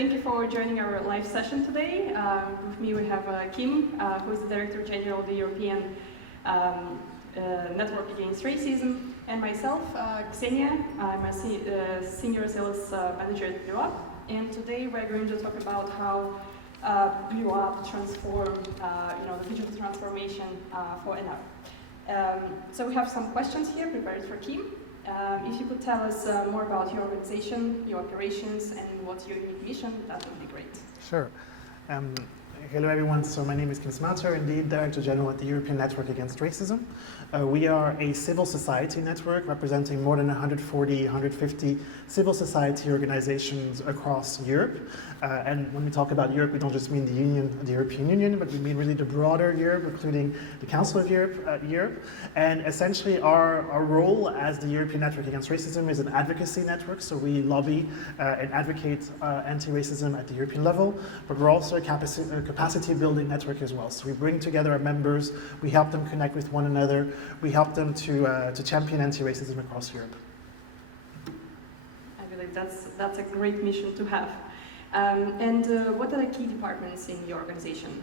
thank you for joining our live session today. With me we have Kim, who is the Director General of the European Network Against Racism, and myself, Ksenia. I'm a Senior Sales Manager at Blue Up, and today we're going to talk about how Blue Up transform, the digital transformation for NR. So we have some questions here prepared for Kim. If you could tell us more about your organization, your operations, and what's your unique mission, that would be great. Sure. Hello everyone, so my name is Kim Smouter, indeed Director General at the European Network Against Racism. We are a civil society network representing more than 140, 150 civil society organizations across Europe. And when we talk about Europe, we don't just mean the European Union, but we mean really the broader Europe, including the Council of Europe. And essentially our role as the European Network Against Racism is an advocacy network, so we lobby and advocate anti-racism at the European level, but we're also a capacity building network as well. So we bring together our members, we help them connect with one another, we help them to champion anti-racism across Europe. I believe that's a great mission to have. What are the key departments in your organization?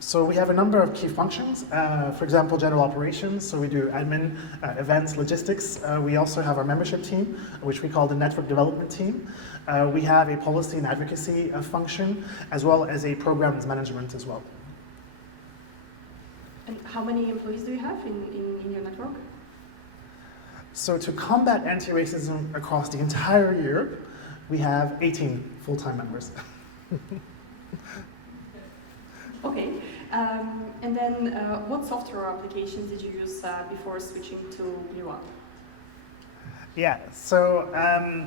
So we have a number of key functions. For example, general operations. So we do admin, events, logistics. We also have our membership team, which we call the network development team. We have a policy and advocacy function, as well as a programs management as well. And how many employees do you have in your network? So to combat anti-racism across the entire Europe, we have 18 full-time members. Okay, and then what software applications did you use before switching to Blue Up? Yeah, so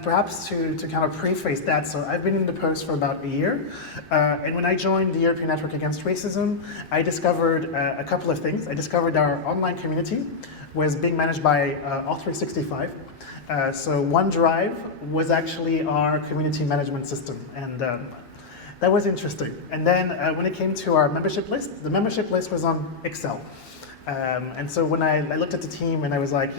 perhaps to kind of preface that, so I've been in the post for about a year, and when I joined the European Network Against Racism, I discovered a couple of things. I discovered our online community was being managed by Auth365. So OneDrive was actually our community management system, and that was interesting. And then when it came to our membership list, the membership list was on Excel. And so when I looked at the team and I was like,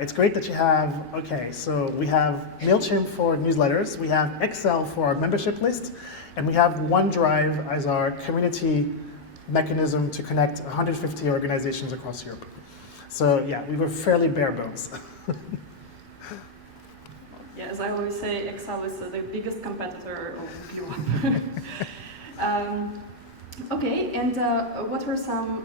it's great that you have, okay, so we have MailChimp for newsletters, we have Excel for our membership list, and we have OneDrive as our community mechanism to connect 150 organizations across Europe. So yeah, we were fairly bare bones. Yeah, as I always say, Excel is the biggest competitor of Blue Up. Okay, and what were some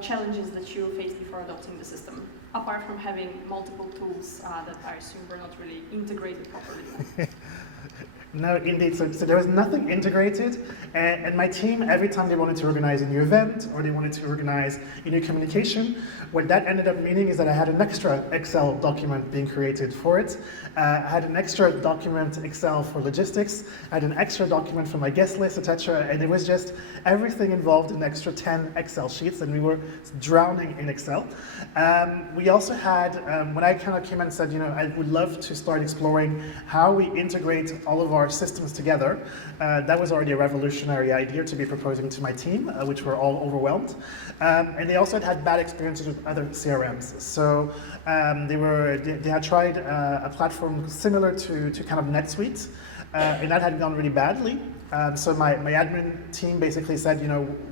challenges that you faced before adopting the system, apart from having multiple tools that I assume were not really integrated properly? No, indeed. So there was nothing integrated, and my team, every time they wanted to organize a new event or they wanted to organize a new communication, what that ended up meaning is that I had an extra Excel document being created for it. I had an extra document Excel for logistics. I had an extra document for my guest list, etc. And it was just everything involved an extra 10 Excel sheets, and we were drowning in Excel. We also had, when I kind of came and said, I would love to start exploring how we integrate all of our systems together. That was already a revolutionary idea to be proposing to my team, which were all overwhelmed. And they also had bad experiences with other CRMs. So they had tried a platform similar to kind of NetSuite, and that had gone really badly. So my admin team basically said,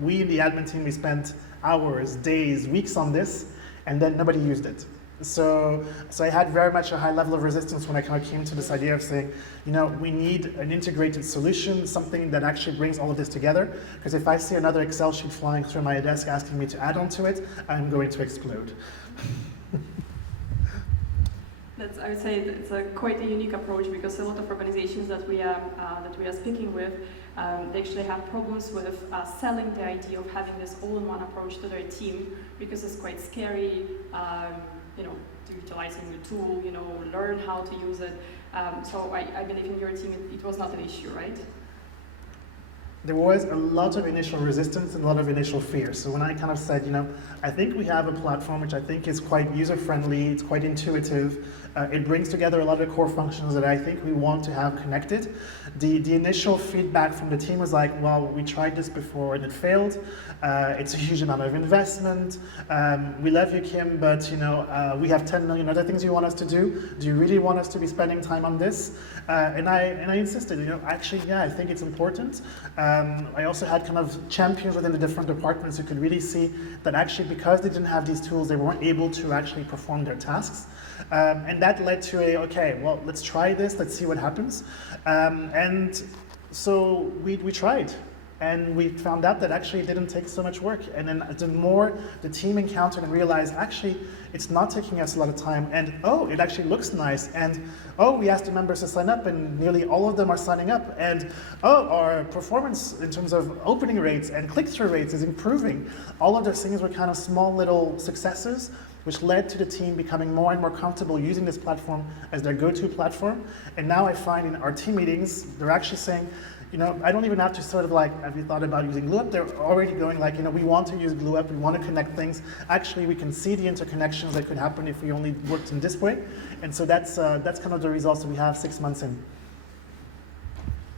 we in the admin team, we spent hours, days, weeks on this, and then nobody used it. So I had very much a high level of resistance when I kind of came to this idea of saying, we need an integrated solution, something that actually brings all of this together. Because if I see another Excel sheet flying through my desk asking me to add on to it, I'm going to explode. I would say it's quite a unique approach, because a lot of organizations that we are speaking with, they actually have problems with selling the idea of having this all-in-one approach to their team, because it's quite scary. To utilize a new tool, learn how to use it. So I believe in your team it was not an issue, right? there was a lot of initial resistance and a lot of initial fear. So when I kind of said, I think we have a platform which I think is quite user-friendly, it's quite intuitive, it brings together a lot of core functions that I think we want to have connected. The initial feedback from the team was like, well, we tried this before and it failed. It's a huge amount of investment. We love you, Kim, but we have 10 million other things you want us to do. Do you really want us to be spending time on this? And I insisted, actually, yeah, I think it's important. I also had kind of champions within the different departments who could really see that actually because they didn't have these tools, they weren't able to actually perform their tasks. And that led to okay, well, let's try this, let's see what happens. And so we tried. And we found out that actually it didn't take so much work. And then the more the team encountered and realized, actually, it's not taking us a lot of time. And it actually looks nice. And we asked the members to sign up, and nearly all of them are signing up. And our performance in terms of opening rates and click-through rates is improving. All of those things were kind of small little successes, which led to the team becoming more and more comfortable using this platform as their go-to platform. And now I find in our team meetings, they're actually saying, I don't even have to sort of have you thought about using GlueUp? They're already going we want to use GlueUp, we want to connect things. Actually, we can see the interconnections that could happen if we only worked in this way. And so that's kind of the results that we have 6 months in.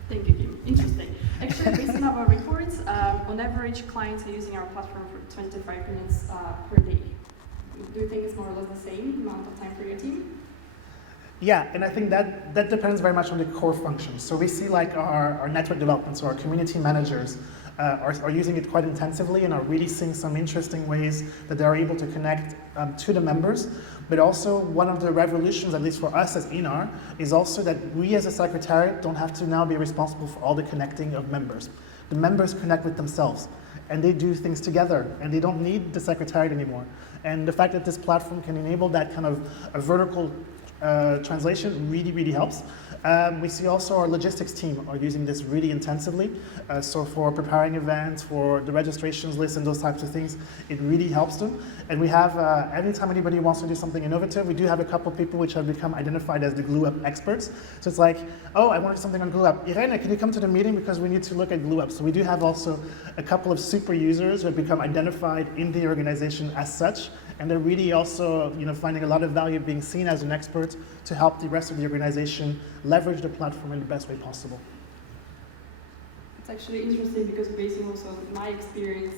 Thank you, Kim. Interesting. Actually, based on our reports, on average, clients are using our platform for 25 minutes per day. Do you think it's more or less the same amount of time for your team? Yeah, and I think that depends very much on the core functions. So we see our network development, so our community managers are using it quite intensively and are really seeing some interesting ways that they're able to connect to the members. But also one of the revolutions, at least for us as INAR, is also that we as a secretariat don't have to now be responsible for all the connecting of members. The members connect with themselves and they do things together and they don't need the secretariat anymore. And the fact that this platform can enable that kind of a vertical translation really, really helps. We see also our logistics team are using this really intensively. So for preparing events, for the registrations list and those types of things, it really helps them. And we have, anytime anybody wants to do something innovative, we do have a couple people which have become identified as the GlueUp experts. So it's like, I wanted something on GlueUp. Irene, can you come to the meeting because we need to look at GlueUp? So we do have also a couple of super users who have become identified in the organization as such. And they're really also finding a lot of value being seen as an expert to help the rest of the organization leverage the platform in the best way possible. It's actually interesting because based on also my experience,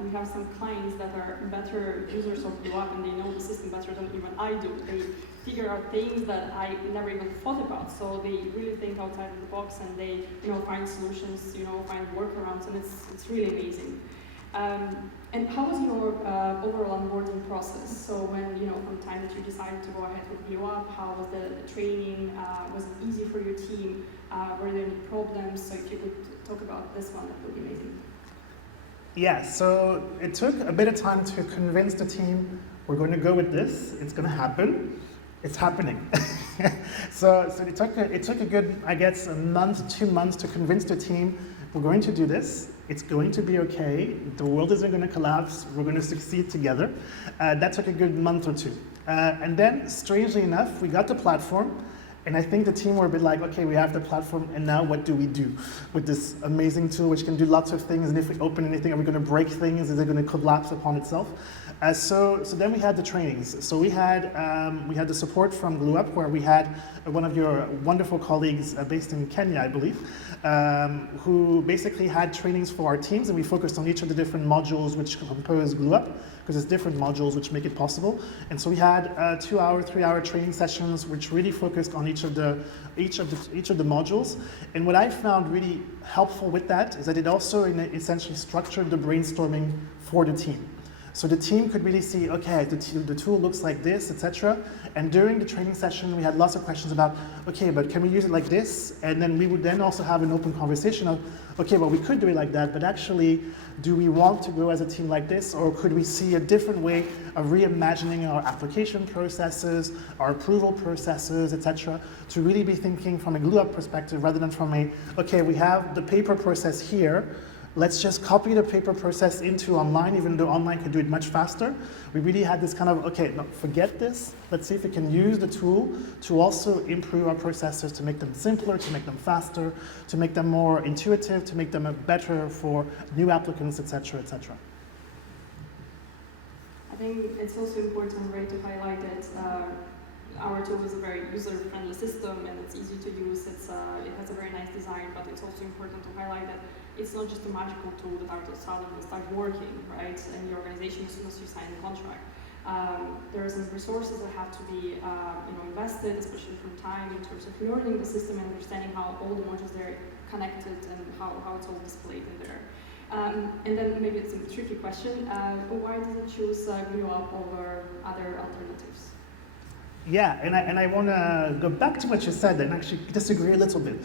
we have some clients that are better users of GlueUp and they know the system better than even I do. They figure out things that I never even thought about. So they really think outside of the box and they find solutions, find workarounds, and it's really amazing. And how was your overall onboarding process? So when, from the time that you decided to go ahead with GlueUp, how was the training? Was it easy for your team? Were there any problems? So if you could talk about this one, that would be amazing. Yeah, so it took a bit of time to convince the team, we're going to go with this, it's going to happen. It's happening. so it took a good, I guess, a month, 2 months to convince the team, we're going to do this. It's going to be okay. The world isn't going to collapse. We're going to succeed together. That took a good month or two. And then, strangely enough, we got the platform. And I think the team were a bit like, okay, we have the platform, and now what do we do with this amazing tool which can do lots of things? And if we open anything, are we going to break things? Is it going to collapse upon itself? So then we had the trainings. So we had the support from GlueUp, where we had one of your wonderful colleagues based in Kenya, I believe, who basically had trainings for our teams, and we focused on each of the different modules which compose GlueUp, because it's different modules which make it possible. And so we had 2-hour, 3-hour training sessions which really focused on each of the modules. And what I found really helpful with that is that it also essentially structured the brainstorming for the team. So the team could really see, okay, the tool looks like this, etc. And during the training session, we had lots of questions about, okay, but can we use it like this? And then we would then also have an open conversation of, okay, well, we could do it like that, but actually, do we want to grow as a team like this? Or could we see a different way of reimagining our application processes, our approval processes, etc., to really be thinking from a GlueUp perspective rather than from okay, we have the paper process here, let's just copy the paper process into online, even though online can do it much faster. We really had this kind of, okay, no, forget this. Let's see if we can use the tool to also improve our processes, to make them simpler, to make them faster, to make them more intuitive, to make them better for new applicants, etc., etc. I think it's also important, right, to highlight that our tool is a very user-friendly system and it's easy to use. It has a very nice design, but it's also important to highlight that it's not just a magical tool that will start working, right, in the organization as soon as you sign the contract. There are some resources that have to be invested, especially from time, in terms of learning the system and understanding how all the modules are connected and how it's all displayed in there. And then maybe it's a tricky question. Why did you choose GlueUp over other alternatives? Yeah, and I want to go back to what you said and actually disagree a little bit.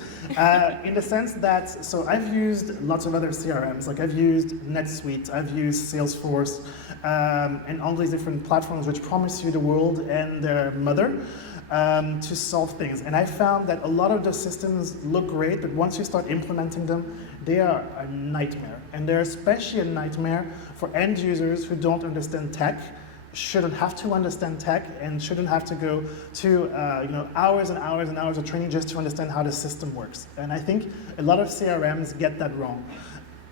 In the sense that, so I've used lots of other CRMs, like I've used NetSuite, I've used Salesforce, and all these different platforms which promise you the world and their mother to solve things. And I found that a lot of the systems look great, but once you start implementing them, they are a nightmare. And they're especially a nightmare for end users who don't understand tech, shouldn't have to understand tech, and shouldn't have to go to hours and hours and hours of training just to understand how the system works. And I think a lot of CRMs get that wrong.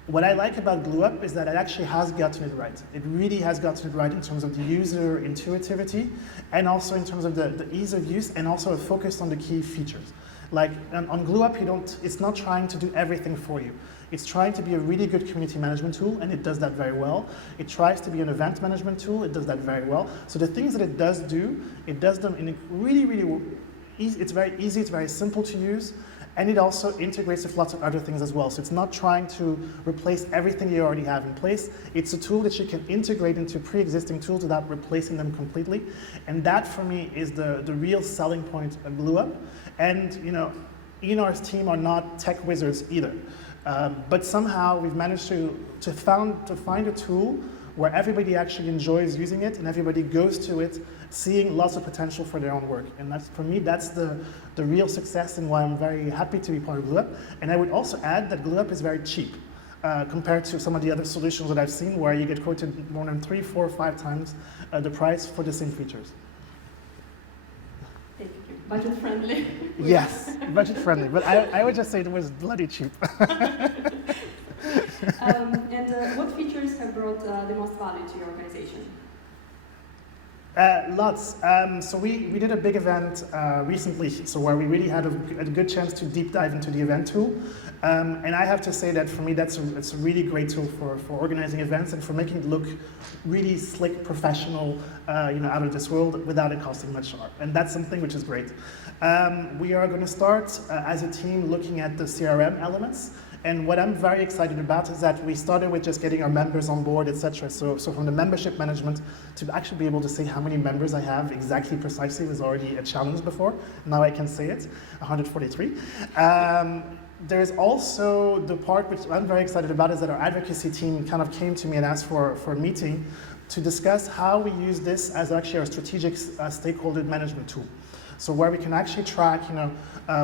What I like about GlueUp is that it actually has gotten it right. It really has gotten it right in terms of the user intuitivity and also in terms of the ease of use and also a focus on the key features. Like on GlueUp, it's not trying to do everything for you. It's trying to be a really good community management tool, and it does that very well. It tries to be an event management tool, it does that very well. So the things that it does them in a really, really easy, it's very easy, it's very simple to use, and it also integrates with lots of other things as well. So it's not trying to replace everything you already have in place. It's a tool that you can integrate into pre-existing tools without replacing them completely. And that, for me, is the real selling point of GlueUp. And Enar's team are not tech wizards either. But somehow we've managed to find a tool where everybody actually enjoys using it and everybody goes to it seeing lots of potential for their own work. And that's, for me, that's the real success and why I'm very happy to be part of GlueUp. And I would also add that GlueUp is very cheap compared to some of the other solutions that I've seen where you get quoted more than 3, 4, 5 times the price for the same features. Thank you. Budget friendly. Yes, budget friendly, but I would just say it was bloody cheap. And what features have brought the most value to your organization? Lots. So we did a big event recently, so where we really had a good chance to deep dive into the event tool. And I have to say that for me, it's a really great tool for organizing events and for making it look really slick, professional, out of this world without it costing much. And that's something which is great. We are going to start as a team looking at the CRM elements. And what I'm very excited about is that we started with just getting our members on board, etc. So from the membership management to actually be able to say how many members I have exactly precisely was already a challenge before. Now I can say it, 143. There's also the part which I'm very excited about is that our advocacy team kind of came to me and asked for a meeting to discuss how we use this as actually our strategic stakeholder management tool. So where we can actually track,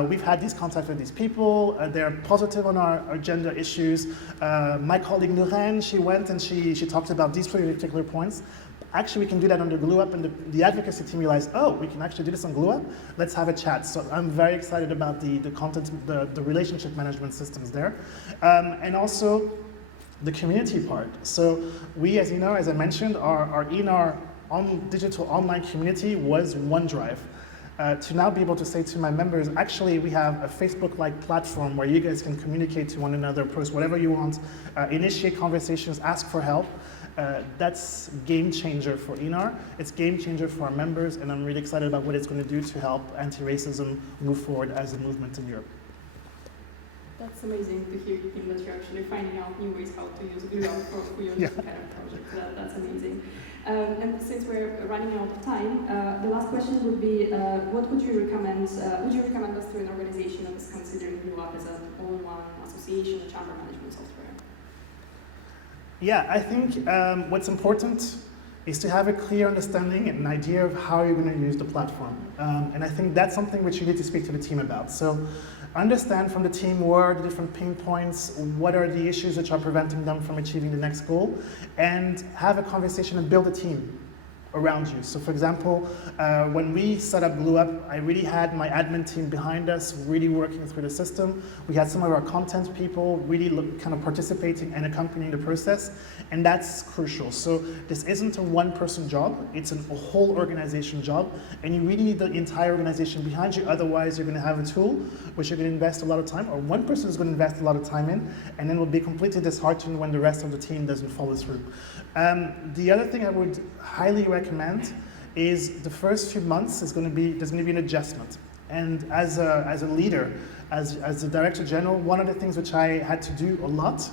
we've had these contacts with these people, they're positive on our agenda issues. My colleague Nuren, she went and she talked about these particular points. Actually, we can do that under GlueUp, and the advocacy team realized, oh, we can actually do this on GlueUp. Let's have a chat. So I'm very excited about the content, the relationship management systems there. And also the community part. So we, as I mentioned, our Enar digital online community was OneDrive. To now be able to say to my members, actually we have a Facebook-like platform where you guys can communicate to one another, post whatever you want, initiate conversations, ask for help. That's game changer for Enar. It's game changer for our members, and I'm really excited about what it's going to do to help anti-racism move forward as a movement in Europe. That's amazing to hear that you're actually finding out new ways how to use GlueUp for your kind of project. That's amazing. And since we're running out of time, the last question would be, what would you recommend? Would you recommend us to an organization that is considering GlueUp as an all-in-one association, a chamber management software? Yeah, I think what's important is to have a clear understanding and an idea of how you're going to use the platform. And I think that's something which you need to speak to the team about. So understand from the team what are the different pain points, what are the issues which are preventing them from achieving the next goal, and have a conversation and build a team around you. So for example, when we set up GlueUp, I really had my admin team behind us, really working through the system. We had some of our content people really kind of participating and accompanying the process, and that's crucial. So this isn't a one-person job, it's a whole organization job, and you really need the entire organization behind you, otherwise you're going to have a tool which you're going to invest a lot of time, or one person is going to invest a lot of time in, and then will be completely disheartened when the rest of the team doesn't follow through. The other thing I would highly recommend is the first few months there's going to be an adjustment. And as a leader, as the director general, one of the things which I had to do a lot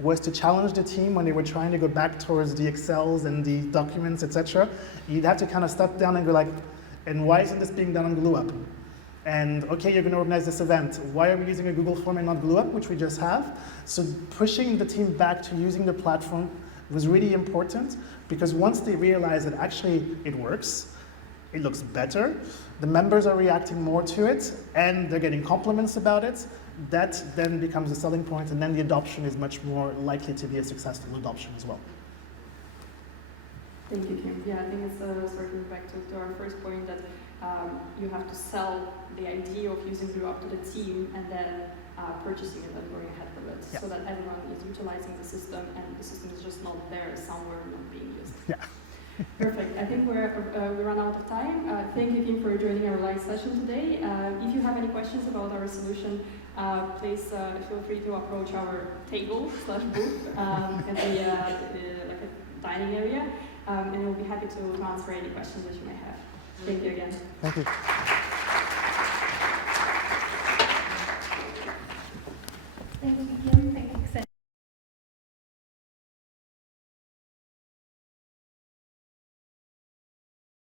was to challenge the team when they were trying to go back towards the Excels and the documents, etc. You'd have to kind of step down and go like, and why isn't this being done on GlueUp? And okay, you're going to organize this event. Why are we using a Google form and not GlueUp, which we just have? So pushing the team back to using the platform was really important, because once they realize that actually it works, it looks better, the members are reacting more to it, and they're getting compliments about it, that then becomes a selling point, and then the adoption is much more likely to be a successful adoption as well. Thank you, Kim. Yeah, I think it's circling back to our first point that you have to sell the idea of using GlueUp to the team, and then purchasing it and going ahead with it, so that everyone is utilizing the system, and the system is just not there somewhere not being used. Yeah. Perfect. I think we run out of time. Thank you, Kim, for joining our live session today. If you have any questions about our solution, please feel free to approach our table/booth at the like a dining area, and we'll be happy to answer any questions that you may have. Thank you again. Thank you. Thank you, Kim.